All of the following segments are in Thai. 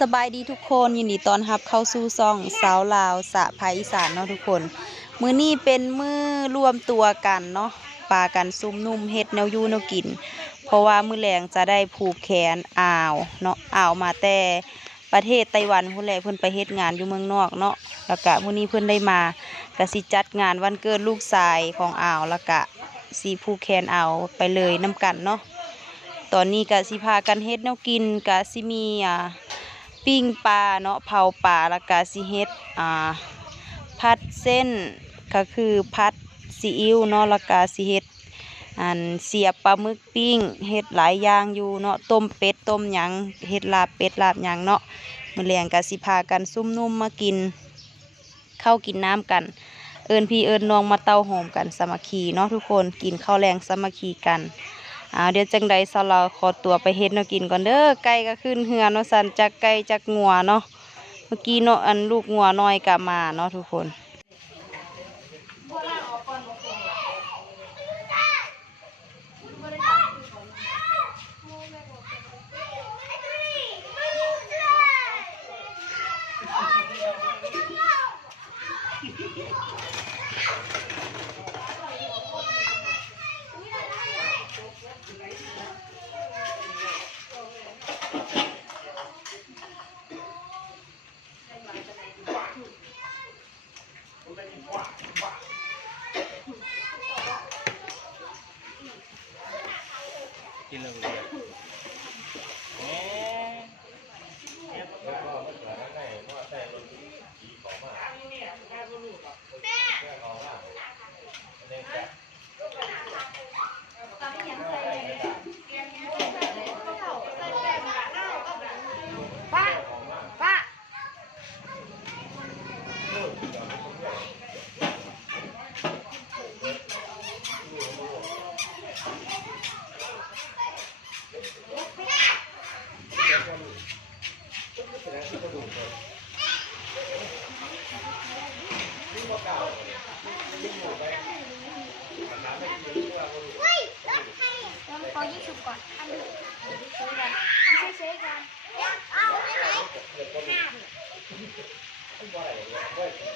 สบายดีทุกคนยินดีต้อนรับเข้าสู่ซ่องสาวลาวสะภาคอีสานเนาะทุกคน มื้อนี้เป็นมื้อรวมตัวกันเนาะปากันซุ่มนุ่มเฮ็ดแนวอยู่แนวกิน เพราะว่ามือแรงจะได้ผูกแขนอ่าวเนาะอ่าวมาแต่ประเทศไต้หวันพุ่นแหละเพิ่นไปเฮ็ดงานอยู่เมืองนอกเนาะแล้วก็มื้อนี้เพิ่นได้มาก็สิจัดงานวันเกิดลูกชายของอ่าวแล้วก็สิผูกแขนอ่าวไปเลยนํกันเนาะตอนนี้ก็สิพากันเฮ็ดแนวกินก็สิมีอ่า ปิ้งปลาเนาะเผาปลาแล้วก็สิเฮ็ดอ่าผัดเส้นก็คือผัดซีอิ๊วเนาะแล้วก็สิเฮ็ดอันเสียบปลาหมึกปิ้งเฮ็ดหลายอย่างอยู่เนาะต้มเป็ดต้มหยังเฮ็ดลาบเป็ดลาบหยังเนาะมื้อแลงก็สิพากันซุ่มนุ่มมากินข้าวกินน้ำกัน เอิญพี่เอิญน้องมาเต้าหอมกันสามัคคีเนาะทุกคนกินข้าวแรงสามัคคีกัน อาเดี๋ยวจังใดสาวเราขอตัวไปเฮ็ดเนวกินก่อนเด้อไก่ก็ขึ้นเหือเนาะสันจากไก่จากงัวเนาะเมื่อกี้เนาะอันลูกงัวน้อยกะมาเนาะทุกคน Right.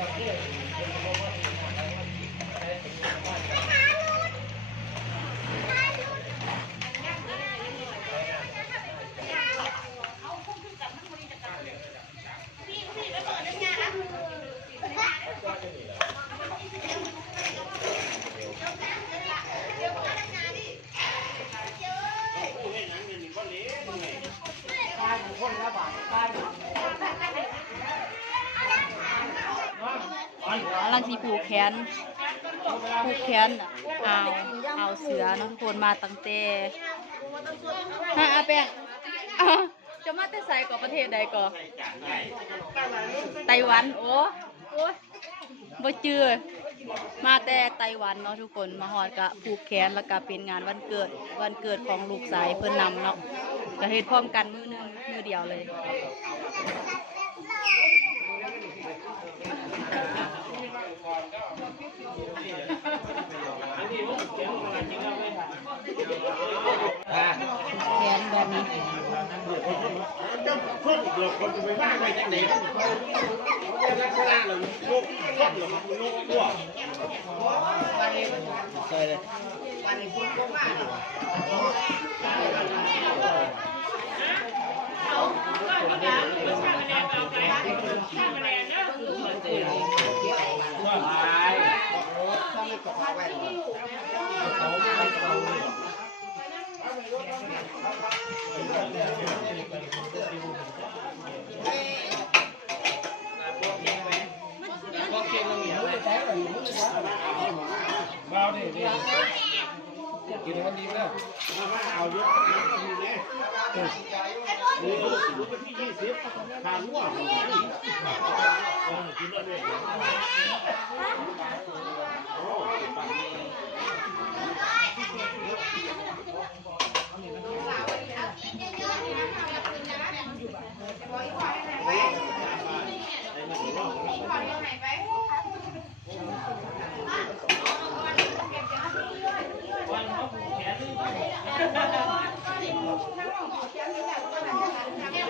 That's it. ผูกแขนผูกแขนเอาวอ่าเสือเนาะทุกคนมาตั้งแต่ฮะอาแป้งอ้าวจะมาแต่ไสก่อประเทศใดก่อไต้หวันโอ้โอ้ยบ่เจือมาแต่ไต้หวันเนาะทุกคนมาฮอดกะผูกแขนแล้วก็เป็นงานวันเกิดวันเกิดของลูกชายเพิ่อนนำเนาะก็เฮ็ดพร้อมกันมื้อหนึงมือเดียวเลย แขนแบบนี้คนเดือดคนจะไปบ้านไปจังไหนลักษณะเราลูกคนหรือมันลูกตัวเคยเลย เบาดิดิ กินมันดีแล้วเอาเยอะนี่แน่นี่รู้ไปที่ยี่สิบขางหัวกินเลย ช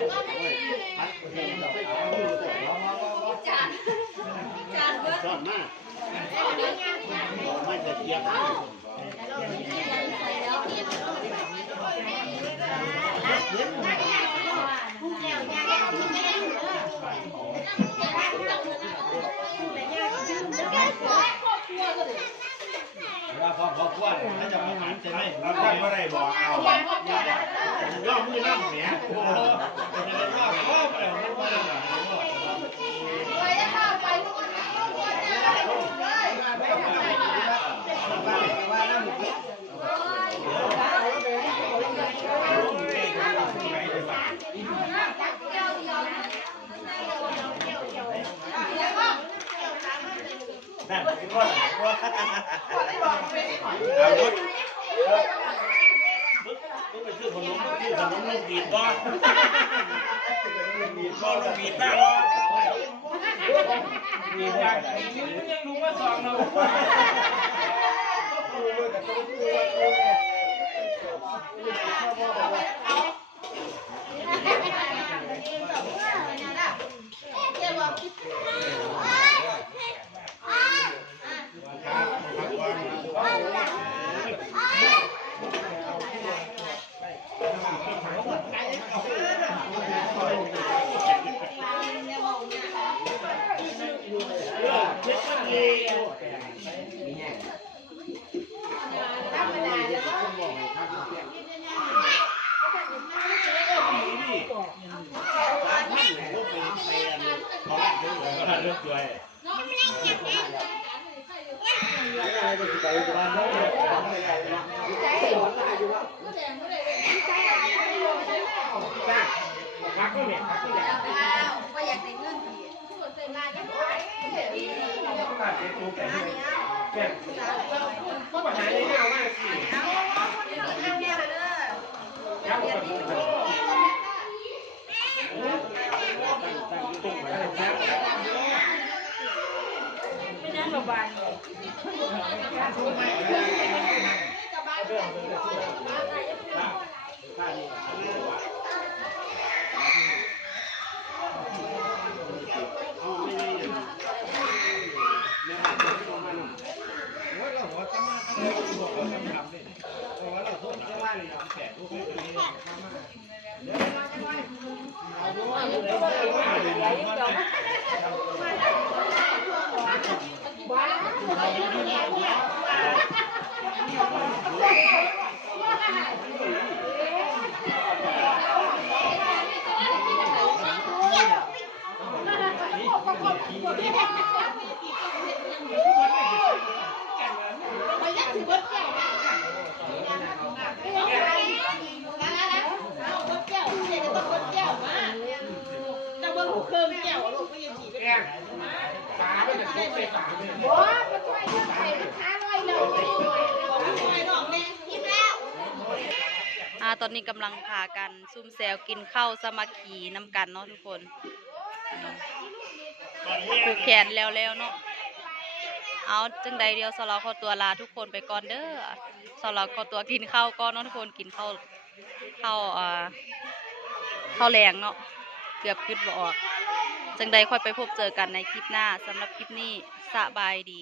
อนมากไม่จะเทียบ ว่าพอพอควนถ้าจะมาหารใช่ไหมแล้วท่ได้บอกเอาย่อมือนั่งเสียโอ้โหจะได้ว่าพ่อไปแล้วไม่ว่าแล้วนั่นคือว่อารถมึงไปซื้อขนมซื้อขนมลูก บีบบ่บีบบ่ลูกบีบบ้างบ่บีบบ้างยังรู้ว่าสองเราเลือกด้วยพักก็เหม็นพักก็เหม็นก็ปัญหานี้เอา ตุ้งไปแล้ม่น่งรบายเไม่กระบาด อ่าตอนนี้กำลังพากันซุ่มแซวกินข้าวสามัคคีน้ำกันเนาะทุกคนผูกแขนแล้วแล้วๆเนาะเอาจังใดเดียวสลอขอตัวลาทุกคนไปก่อนเด้อสลอขอตัวกินข้าวก่อนเนาะทุกคนกินข้าวข้าวอ่าข้าวแรงเนาะเกือบคิดบ่ออก จังใดค่อยไปพบเจอกันในคลิปหน้าสำหรับคลิปนี้สบายดี